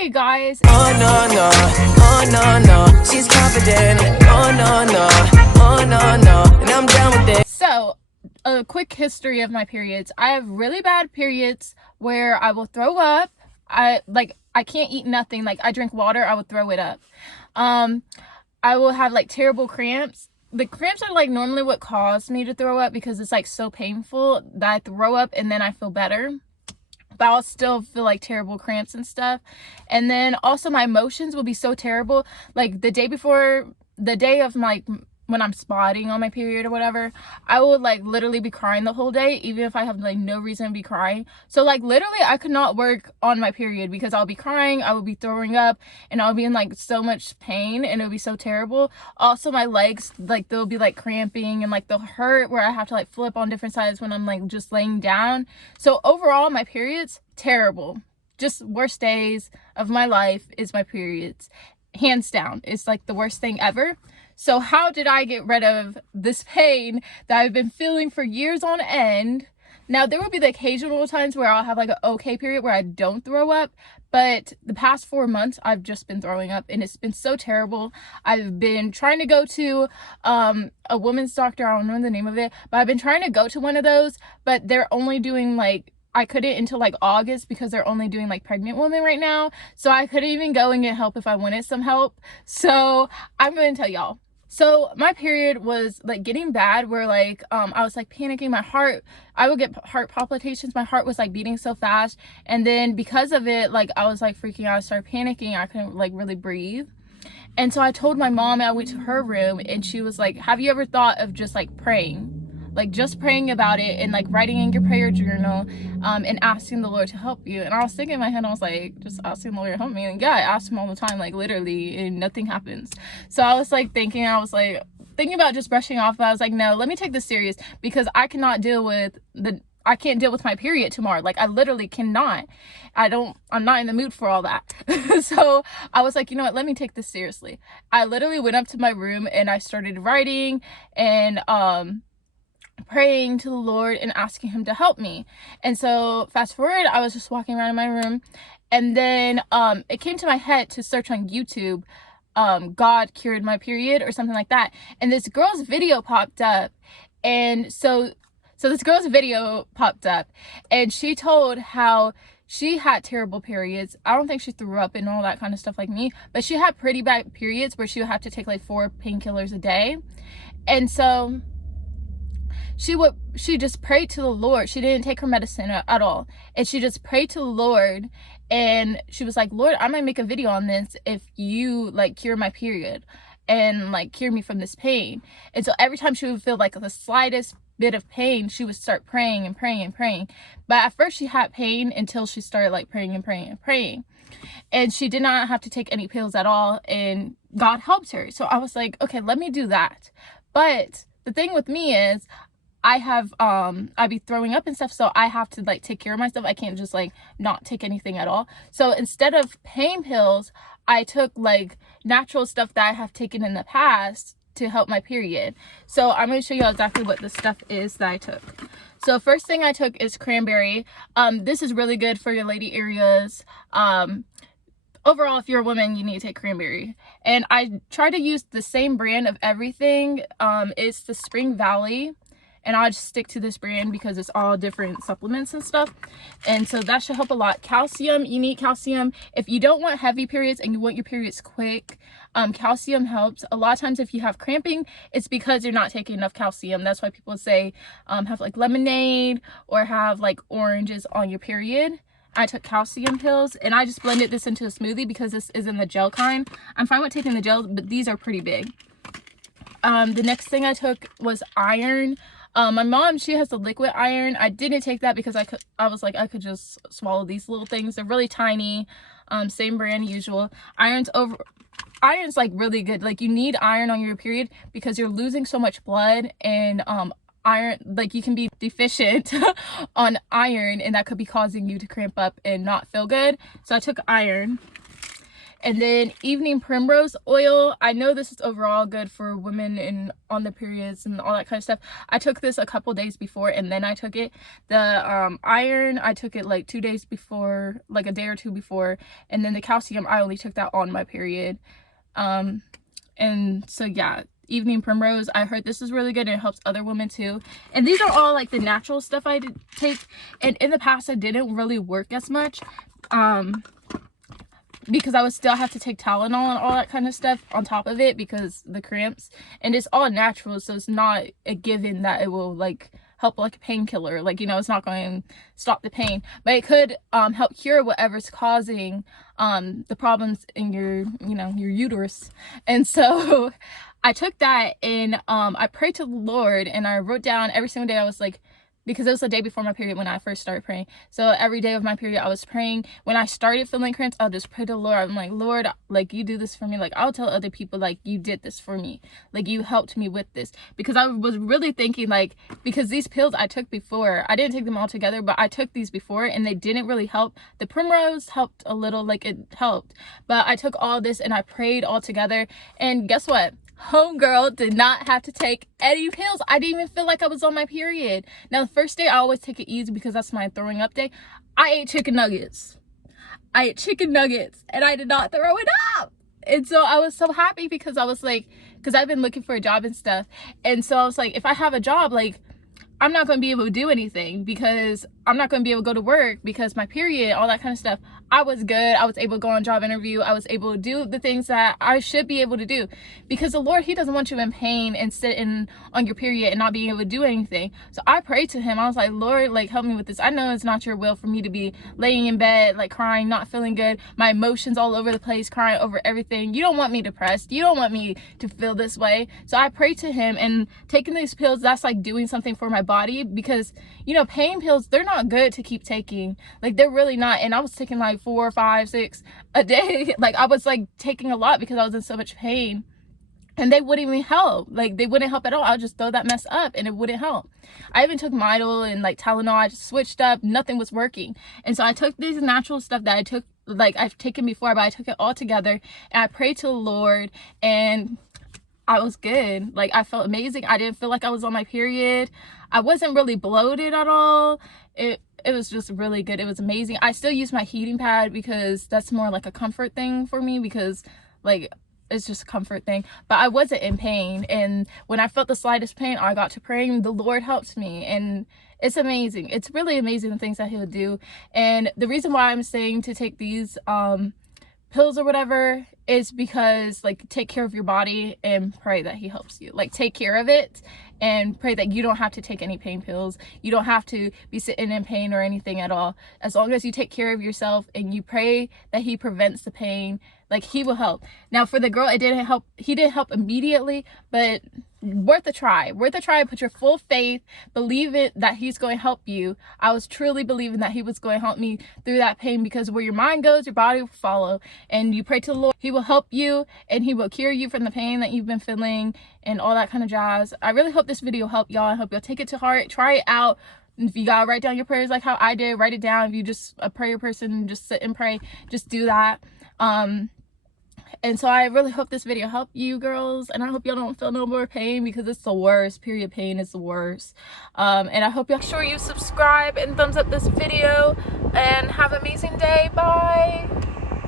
Hey guys. Oh no no, oh no no, she's confident. Oh no no, oh no no, and I'm down with it. So, a quick history of my periods. I have really bad periods where I will throw up. I can't eat nothing. Like I drink water, I will throw it up. I will have like terrible cramps. The cramps are like normally what cause me to throw up because it's like so painful that I throw up and then I feel better. But I'll still feel like terrible cramps and stuff. And then also my emotions will be so terrible. Like the day of my when I'm spotting on my period or whatever, I will like literally be crying the whole day, even if I have like no reason to be crying. So like literally I could not work on my period because I'll be crying, I will be throwing up, and I'll be in like so much pain, and it'll be so terrible. Also my legs, like they'll be like cramping and like they'll hurt where I have to like flip on different sides when I'm like just laying down. So overall my periods, terrible. Just worst days of my life is my periods. Hands down. It's like the worst thing ever. So how did I get rid of this pain that I've been feeling for years on end? Now, there will be the occasional times where I'll have like an okay period where I don't throw up, but the past 4 months, I've just been throwing up, and it's been so terrible. I've been trying to go to a woman's doctor. I don't know the name of it, but I've been trying to go to one of those, but they're only doing like, I couldn't until like August because they're only doing like pregnant women right now. So I couldn't even go and get help if I wanted some help. So I'm going to tell y'all. So my period was like getting bad where like I was like panicking. My heart, I would get heart palpitations. My heart was like beating so fast, and then because of it, like I was like freaking out. I started panicking. I couldn't like really breathe. And so I told my mom, and I went to her room, and she was like, have you ever thought of just like praying? Like just praying about it and like writing in your prayer journal and asking the Lord to help you. And I was thinking in my head, I was like, just asking the Lord to help me. And yeah, I asked him all the time, like literally, and nothing happens. So I was like thinking about just brushing off, but I was like, no, let me take this serious, because I can't deal with my period tomorrow. Like I literally cannot. I'm not in the mood for all that. So I was like, you know what, let me take this seriously. I literally went up to my room and I started writing and praying to the Lord and asking him to help me. And so fast forward, I was just walking around in my room, and then it came to my head to search on YouTube, God cured my period or something like that, and this girl's video popped up. And so this girl's video popped up, and she told how she had terrible periods. I don't think she threw up and all that kind of stuff like me, but she had pretty bad periods where she would have to take like 4 painkillers a day. And so she just prayed to the Lord. She didn't take her medicine at all, and she just prayed to the Lord, and she was like, Lord, I might make a video on this if you like cure my period and like cure me from this pain. And so every time she would feel like the slightest bit of pain, she would start praying and praying and praying. But at first she had pain until she started like praying and praying and praying, and she did not have to take any pills at all, and God helped her. So I was like, okay, let me do that. But the thing with me is I be throwing up and stuff, so I have to like take care of myself. I can't just like not take anything at all. So instead of pain pills, I took like natural stuff that I have taken in the past to help my period. So I'm going to show you exactly what the stuff is that I took. So first thing I took is cranberry. This is really good for your lady areas. Overall, if you're a woman, you need to take cranberry. And I try to use the same brand of everything. It's the Spring Valley. And I'll just stick to this brand because it's all different supplements and stuff. And so that should help a lot. Calcium, you need calcium. If you don't want heavy periods and you want your periods quick, calcium helps. A lot of times if you have cramping, it's because you're not taking enough calcium. That's why people say have like lemonade or have like oranges on your period. I took calcium pills, and I just blended this into a smoothie because this is in the gel kind. I'm fine with taking the gel, but these are pretty big. The next thing I took was iron. My mom, she has the liquid iron. I didn't take that because I was like, I could just swallow these little things. They're really tiny. Same brand usual. Iron's like really good. Like you need iron on your period because you're losing so much blood, and iron, like you can be deficient on iron, and that could be causing you to cramp up and not feel good. So I took iron. And then evening primrose oil. I know this is overall good for women and on the periods and all that kind of stuff. I took this a couple days before, and then I took it. The iron, I took it like 2 days before, like a day or two before. And then the calcium, I only took that on my period. And so yeah, evening primrose, I heard this is really good and it helps other women too. And these are all like the natural stuff I did take, and in the past I didn't really work as much because I would still have to take Tylenol and all that kind of stuff on top of it because the cramps. And it's all natural, so it's not a given that it will like help like a painkiller. Like, you know, it's not going to stop the pain, but it could help cure whatever's causing the problems in your, you know, your uterus. And so I took that, and I prayed to the Lord, and I wrote down every single day. I was like, because it was the day before my period when I first started praying. So every day of my period I was praying. When I started feeling cramps, I'll just pray to the Lord. I'm like, Lord, like, you do this for me. Like, I'll tell other people, like, you did this for me. Like, you helped me with this. Because I was really thinking, like, because these pills I took before, I didn't take them all together, but I took these before and they didn't really help. The primrose helped a little, like, it helped. But I took all this and I prayed all together. And guess what? Homegirl did not have to take any pills. I didn't even feel like I was on my period. Now, the first day I always take it easy because that's my throwing up day. I ate chicken nuggets. And I did not throw it up. And so I was so happy because I was like, because I've been looking for a job and stuff. And so I was like, if I have a job, like, I'm not going to be able to do anything because I'm not going to be able to go to work because my period, all that kind of stuff. I was good. I was able to go on job interview. I was able to do the things that I should be able to do because the Lord, he doesn't want you in pain and sitting on your period and not being able to do anything. So I prayed to him. I was like, Lord, like, help me with this. I know it's not your will for me to be laying in bed, like crying, not feeling good. My emotions all over the place, crying over everything. You don't want me depressed. You don't want me to feel this way. So I prayed to him, and taking these pills, that's like doing something for my body because, you know, pain pills, they're not good to keep taking. Like, they're really not. And I was taking like 4, 5, 6 a day. Like, I was like taking a lot because I was in so much pain, and they wouldn't even help. Like, they wouldn't help at all. I would just throw that mess up and it wouldn't help. I even took Midol and like Tylenol. I just switched up. Nothing was working. And so I took these natural stuff that I took, like I've taken before, but I took it all together and I prayed to the Lord, and I was good. Like, I felt amazing. I didn't feel like I was on my period. I wasn't really bloated at all. It was just really good. It was amazing. I still use my heating pad because that's more like a comfort thing for me, because like, it's just a comfort thing. But I wasn't in pain, and when I felt the slightest pain, I got to praying. The Lord helped me, and it's amazing. It's really amazing the things that he'll do. And the reason why I'm saying to take these pills or whatever is because, like, take care of your body and pray that he helps you. Like, take care of it and pray that you don't have to take any pain pills. You don't have to be sitting in pain or anything at all. As long as you take care of yourself and you pray that he prevents the pain, like, he will help. Now, for the girl, it didn't help. He didn't help immediately, but worth a try. Put your full faith, believe it that he's going to help you. I was truly believing that he was going to help me through that pain, because where your mind goes, your body will follow. And you pray to the Lord, he will help you and he will cure you from the pain that you've been feeling and all that kind of jazz. I really hope this video helped y'all. I hope y'all take it to heart, try it out. If you gotta write down your prayers like how I did, write it down. If you just a prayer person, just sit and pray, just do that. And so I really hope this video helped you girls, and I hope y'all don't feel no more pain, because it's the worst. Period pain is the worst. And I hope y'all, make sure you subscribe and thumbs up this video, and have an amazing day. Bye.